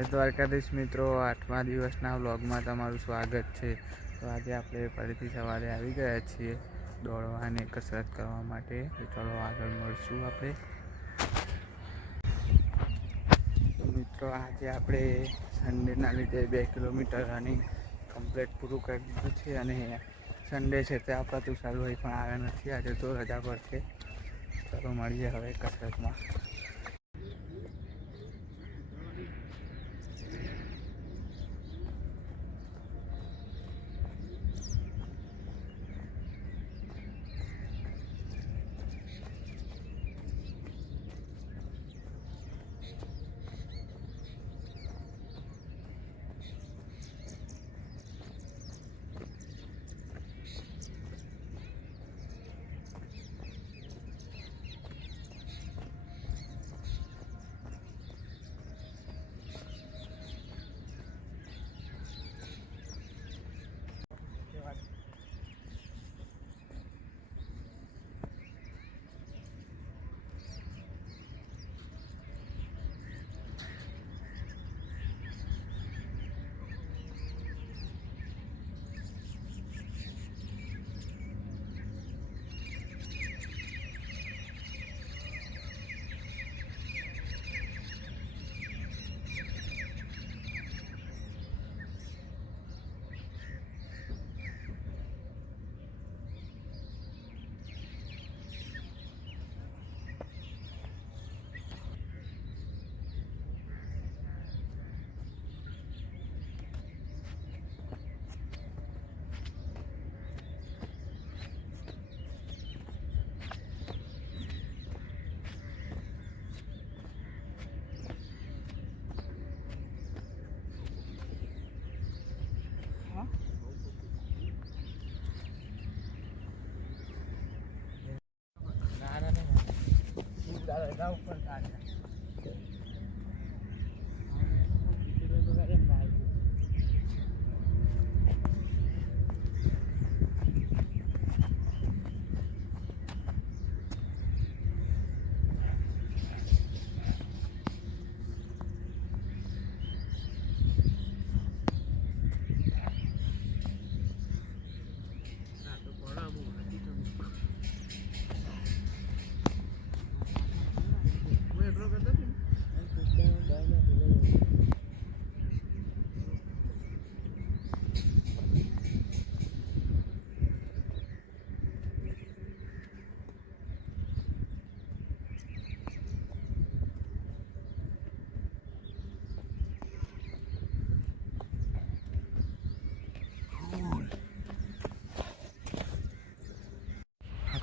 જય દ્વારકાધીશ મિત્રો, 8મા દિવસના વ્લોગમાં તમારું સ્વાગત છે। તો આજે આપણે ફરીથી સવારે આવી ગયા છીએ દોડવા અને કસરત કરવા માટે। તો ચલો આગળ મળશું આપણે। તો મિત્રો આજે આપણે સન્ડેના લીધે 2 કિલોમીટર રનિંગ કમ્પ્લીટ પૂરું કરી દીધું છે અને સન્ડે છે તે આપણા તુષારભાઈ પણ આવ્યા નથી, આજે તો રજા પર છે। ચલો મળીએ હવે કસરતમાં।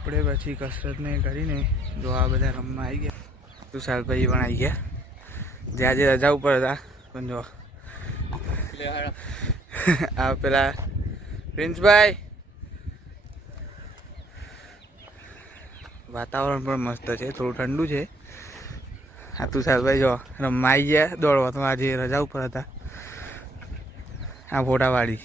આપણે પછી કસરત ને કરીને જો આ બધા રમવા આવી ગયા, તુષારભાઈ પણ આવી ગયા જે આજે રજા ઉપર હતા। પણ જો આ પેલા પ્રિન્સભાઈ, વાતાવરણ પણ મસ્ત છે, થોડું ઠંડુ છે। આ તુષારભાઈ જો રમવા આવી ગયા દોડવા, તો આજે રજા ઉપર હતા। આ ફોટાવાળી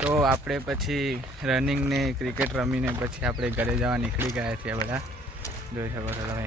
તો આપણે પછી રનિંગ ને ક્રિકેટ રમીને પછી આપણે ઘરે જવા નીકળી ગયા છીએ બધા, જોઈ શકો છો તમે।